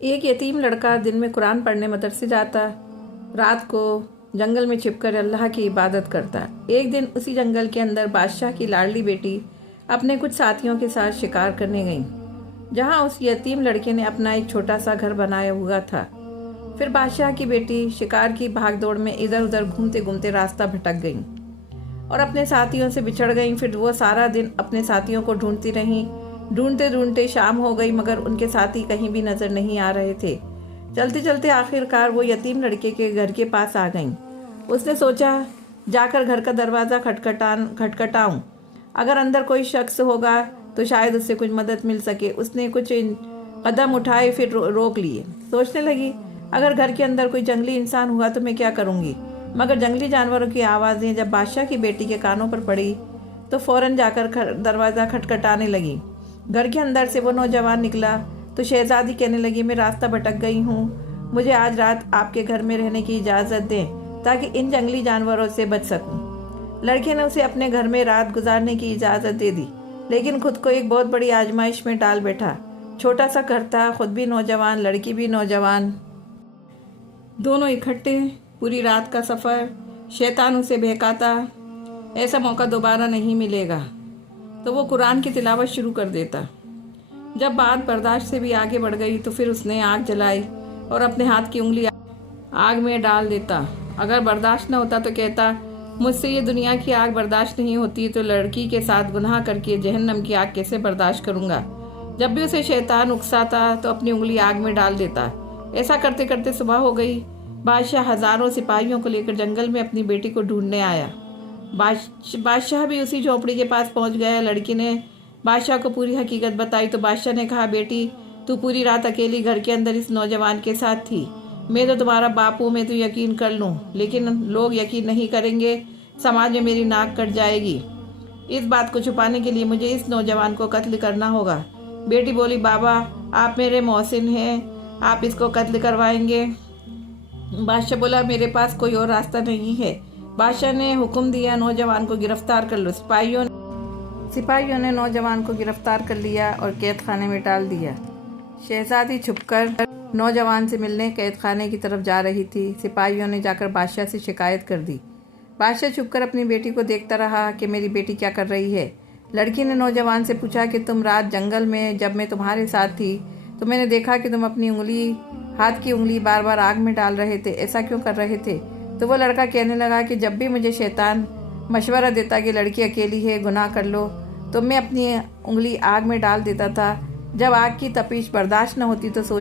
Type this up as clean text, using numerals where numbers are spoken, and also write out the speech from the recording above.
एक यतीम लड़का दिन में कुरान पढ़ने मदरसे जाता, रात को जंगल में छिपकर अल्लाह की इबादत करता। एक दिन उसी जंगल के अंदर बादशाह की लाडली बेटी अपने कुछ साथियों के साथ शिकार करने गई, जहां उस यतीम लड़के ने अपना एक छोटा सा घर बनाया हुआ था। फिर बादशाह की बेटी शिकार की भागदौड़ में इधर उधर घूमते घूमते रास्ता भटक गई और अपने साथियों से बिछड़ गई। फिर वो सारा दिन अपने साथियों को ढूंढती रहीं। ढूंढते ढूंढते शाम हो गई, मगर उनके साथी कहीं भी नजर नहीं आ रहे थे। चलते चलते आखिरकार वो यतीम लड़के के घर के पास आ गईं। उसने सोचा, जाकर घर का दरवाज़ा खटखटाऊं, अगर अंदर कोई शख्स होगा तो शायद उससे कुछ मदद मिल सके। उसने कुछ कदम उठाए, फिर रोक लिए। सोचने लगी, अगर घर के अंदर कोई जंगली इंसान हुआ तो मैं क्या करूंगी। मगर जंगली जानवरों की आवाज़ें जब बादशाह की बेटी के कानों पर पड़ी तो फौरन जाकर दरवाज़ा खटखटाने लगी। घर के अंदर से वो नौजवान निकला तो शहजादी कहने लगी, मैं रास्ता भटक गई हूँ, मुझे आज रात आपके घर में रहने की इजाज़त दें ताकि इन जंगली जानवरों से बच सकूँ। लड़के ने उसे अपने घर में रात गुजारने की इजाज़त दे दी, लेकिन खुद को एक बहुत बड़ी आजमाइश में डाल बैठा। छोटा सा घर था, खुद भी नौजवान, लड़की भी नौजवान, दोनों इकट्ठे। पूरी रात का सफ़र, शैतान उसे बहकाता, ऐसा मौका दोबारा नहीं मिलेगा। तो वो कुरान की तिलावत शुरू कर देता। जब बात बर्दाश्त से भी आगे बढ़ गई तो फिर उसने आग जलाई और अपने हाथ की उंगली आग में डाल देता। अगर बर्दाश्त न होता तो कहता, मुझसे ये दुनिया की आग बर्दाश्त नहीं होती तो लड़की के साथ गुनाह करके जहन्नम की आग कैसे बर्दाश्त करूँगा। जब भी उसे शैतान उकसाता तो अपनी उंगली आग में डाल देता। ऐसा करते करते सुबह हो गई। बादशाह हजारों सिपाहियों को लेकर जंगल में अपनी बेटी को ढूंढने आया। बादशाह भी उसी झोपड़ी के पास पहुंच गया। लड़की ने बादशाह को पूरी हकीकत बताई तो बादशाह ने कहा, बेटी तू पूरी रात अकेली घर के अंदर इस नौजवान के साथ थी। मैं तो तुम्हारा बाप हूँ, मैं तो यकीन कर लूँ, लेकिन लोग यकीन नहीं करेंगे, समाज में मेरी नाक कट जाएगी। इस बात को छुपाने के लिए मुझे इस नौजवान को कत्ल करना होगा। बेटी बोली, बाबा आप मेरे मोहसिन हैं, आप इसको कत्ल करवाएंगे। बादशाह बोला, मेरे पास कोई और रास्ता नहीं है। बादशाह ने हुक्म दिया, नौजवान को गिरफ्तार कर लो। सिपाहियों ने नौजवान को गिरफ्तार कर लिया और कैद खाने में डाल दिया। शहजादी छुपकर नौजवान से मिलने कैद खाने की तरफ जा रही थी। सिपाहियों ने जाकर बादशाह से शिकायत कर दी। बादशाह छुपकर अपनी बेटी को देखता रहा कि मेरी बेटी क्या कर रही है। लड़की ने नौजवान से पूछा कि तुम रात जंगल में जब मैं तुम्हारे साथ थी तो मैंने देखा कि तुम अपनी हाथ की उंगली बार बार आग में डाल रहे थे, ऐसा क्यों कर रहे थे। तो वो लड़का कहने लगा कि जब भी मुझे शैतान मशवरा देता कि लड़की अकेली है, गुनाह कर लो, तो मैं अपनी उंगली आग में डाल देता था। जब आग की तपिश बर्दाश्त न होती तो